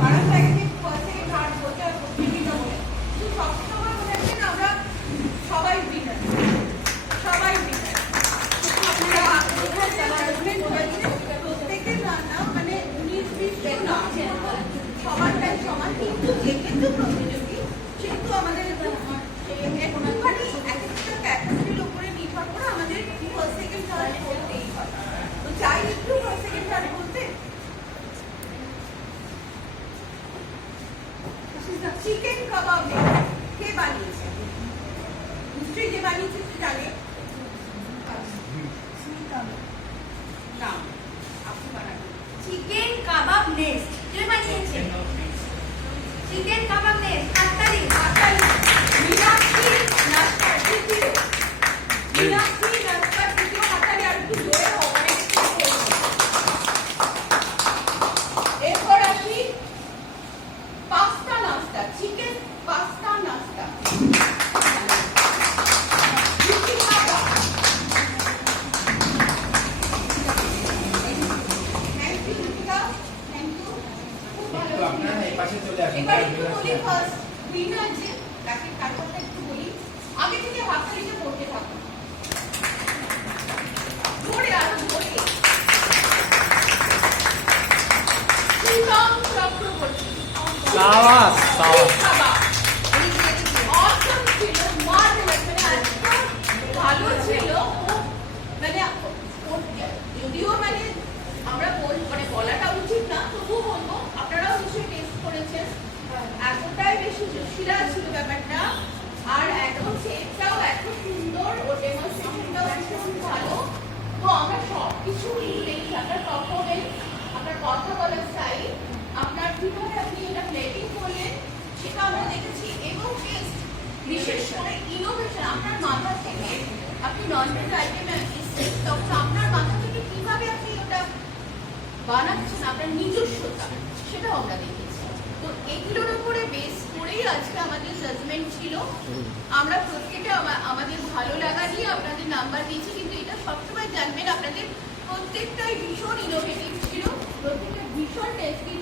খারাপ লাগে যে ফার্স্ট সেকেন্ড থার্ড বলতে বিভিন্ন বলে, কিন্তু সবসময় মনে রাখবেন আমরা সবাই উইনার, সবাই উইনার। প্রত্যেকের রান্না মানে 19-20 না, সবারটাই সমান, কিন্তু যেহেতু প্রতিযোগী সেহেতু আমাদের একটুখানি এক একটা ক্যাটাগরির উপরে নির্ভর করে আমাদের ফার্স্ট সেকেন্ড থার্ড করতেই হয়। তো চাই একটু ফার্স্ট সেকেন্ড থার্ড করতে। চিকেন কাবাব কে বানিয়েছে? নিশ্চয়ই যে বানিয়েছে সে জানে। না, আপনি বানাবেন। চিকেন কাবাব নেস্ট কে বানিয়েছে? চিকেন কাবাব নেস্ট হাততালি হাততালি। মীনাক্ষী নাস্তার তৃতীয়, মীনাক্ষী নাস্তার তৃতীয় হাততালি আর একটু জোরে হবে। এরপর আসি পাস্তা নাস্তা, চিকেন পাস্তা নাস্তা। এবার একটু বলি ফার্স্ট উইনার যে তাকে তার কথা একটু বলি। আগে থেকে হাততালিতে পড়তে থাকুন, জোরে আরো জোরে। শ্রীরাম চক্রবর্তী সাবাস সাবাস। অসম ছিল, মার্ভেলাস, মানে এত ভালো ছিল। মানে যদিও মানে আমরা মানে বলাটা উচিত না, তবুও বলবো আপনারাও নিশ্চয়ই টেস্ট করেছেন। এতটাই বেশি জসিলা ছিল ব্যাপারটা, আর একদম সেটটাও এত সুন্দর, ও ডেমনস্ট্রেশনটাও ভীষণ ভালো। তো আমরা সবকিছু দেখি, আপনার পারফরমেন্স, আপনার কথা বলার স্টাইল, আপনার কিভাবে আপনি এটা প্লেটিং করলেন সেটা আমরা দেখেছি, এবং টেস্ট, বিশেষ করে ইনোভেশন। আপনার মাথা থেকে আপনি ননভেজ আইটেম এসেছেন, তখন আপনার মাথা থেকে কিভাবে আপনি ওটা বানাচ্ছেন, আপনার নিজস্বতা, সেটাও আমরা দেখেছি। তো এগুলোর উপরে বেস করেই আজকে আমাদের জাজমেন্ট ছিল। আমরা প্রত্যেকে আমাদের ভালো লাগা নিয়ে আপনাদের নাম্বার দিয়েছি, কিন্তু এটা সবসময় জানবেন আপনাদের প্রত্যেকটাই ভীষণ ইনোভেটিভ ছিল, প্রত্যেকটা ভীষণ টেস্টি